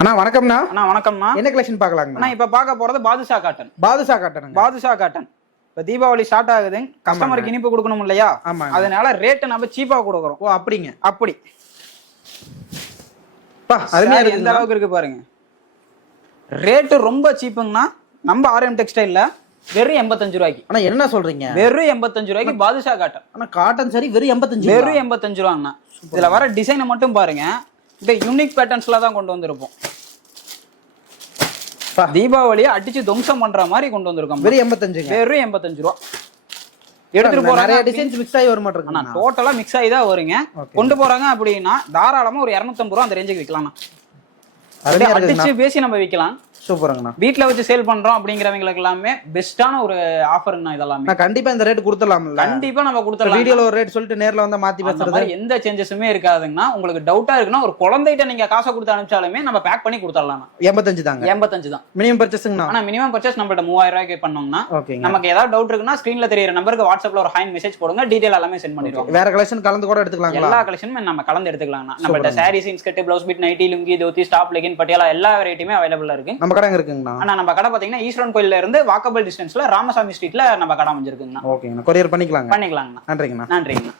அண்ணா வணக்கம்ண்ணா. அண்ணா வணக்கம்ண்ணா. என்ன கலெக்ஷன் பார்க்கலாங்கண்ணா? அண்ணா இப்போ பார்க்க போறது பாதுஷா காட்டன். பாதுஷா காட்டன். பாதுஷா காட்டன் இப்போ தீபாவளி ஸ்டார்ட் ஆகுது, கஸ்டமருக்கு இனிப்பு கொடுக்கணும் இல்லையா? ஆமா. அதனால ரேட் நம்ம சீப்பா கொடுக்குறோம். ஓ அப்படிங்க. அப்படி அருமையா எந்த அளவுக்கு இருக்கு பாருங்க. ரேட்டு ரொம்ப சீப்புங்கண்ணா. நம்ம RM டெக்ஸ்டைல்ல வெறும் 85 ரூபாய்க்கு. அண்ணா என்ன சொல்றீங்க? வெறும் 85 ரூபாய்க்கு பாதுஷா காட்டன். அண்ணா காட்டன் சரி வெறும் 85. வெறும் 85 ரூபாங்கண்ணா. இதுல வர டிசைனை மட்டும் பாருங்க. இந்த யூனிக் பேட்டர்ன்ஸ்ல தான் கொண்டு வந்திருப்போம். தீபாவளியை அடிச்சு துவம்சம் பண்ற மாதிரி கொண்டு வந்திருக்கோம். வெறும் 85. வெறும் 85 ரூபா. எடுத்துட்டு போறாங்க. நிறைய டிசைன்ஸ் மிக்ஸ் ஆகி வர மாட்டேங்குது. டோட்டலா மிக்ஸ் ஆகி தான் வருங்க. கொண்டு போறாங்க அப்படின்னா தாராளமா ஒரு 250 ரூபா அந்த ரேஞ்சுக்கு விற்கலாம். அடிச்சு பேசி நம்ம விற்கலாம். சூப்பருங்கண்ணா. வீட்ல வச்சு சேல் பண்றோம் அப்படிங்கிறவங்களுக்கு எல்லாமே பெஸ்டான ஒரு ஆஃபர்ங்கண்ணா. இதெல்லாம் கண்டிப்பா இந்த ரேட் கொடுத்துடலாம். கண்டிப்பா நம்ம கொடுத்துடலாம். வீடியோல ஒரு ரேட் சொல்லிட்டு நேர்ல வந்து மாத்தி பேசுறது எந்த சேஞ்சஸுமே இருக்காதுங்கன்னா. உங்களுக்கு டவுட்டா இருக்குன்னா ஒரு குழந்தைகிட்ட நீங்க காசை கொடுத்து அனுப்பிச்சாலுமே நம்ம பேக் பண்ணி கொடுத்துடலாம். 85 தாங்க. 85 தான் மினிமம் பர்ச்சேஸ்ங்கண்ணா. ஆனா மினிமம் பர்ச்சேஸ் நம்மள்ட்ட 3000 ரூபாய்க்கு பண்ணோம்னா நமக்கு ஏதாவது டவுட் இருக்குன்னா ஸ்கிரீன்ல தெரியுற நம்பருக்கு வாட்ஸ்அப்ல ஒரு ஹாய் மெசேஜ் போடுங்க. டீடைல் எல்லாமே சென்ட் பண்ணிடுவோம். வேற கலெக்ஷன் கலந்து கூட எடுத்துக்கலாம். எல்லா கலெக்ஷனுமே நம்ம கலந்து எடுத்துக்கலாம். நம்மள்ட்ட saris, inskirt, blouse bit, nightie, lungi, dhoti, ஸ்டாப், லெகின், பட்டியாலா எல்லா வெரைட்டியுமே அவைலபிளா இருக்கு. நம்ம கடை இருக்குங்கண்ணா. நம்ம கடை பாத்தீங்கன்னா ஈஸ்வரன் கோயில்ல இருந்து வாக்கபிள் டிஸ்டன்ஸ்ல ராமசாமி ஸ்ட்ரீட்ல நம்ம கடை அமைஞ்சிருக்குங்கண்ணா. ஓகேங்கண்ணா. கொரியர் பண்ணிக்கலாங்க. பண்ணிக்கலாங்கண்ணா. நன்றிங்கண்ணா. நன்றிங்கண்ணா.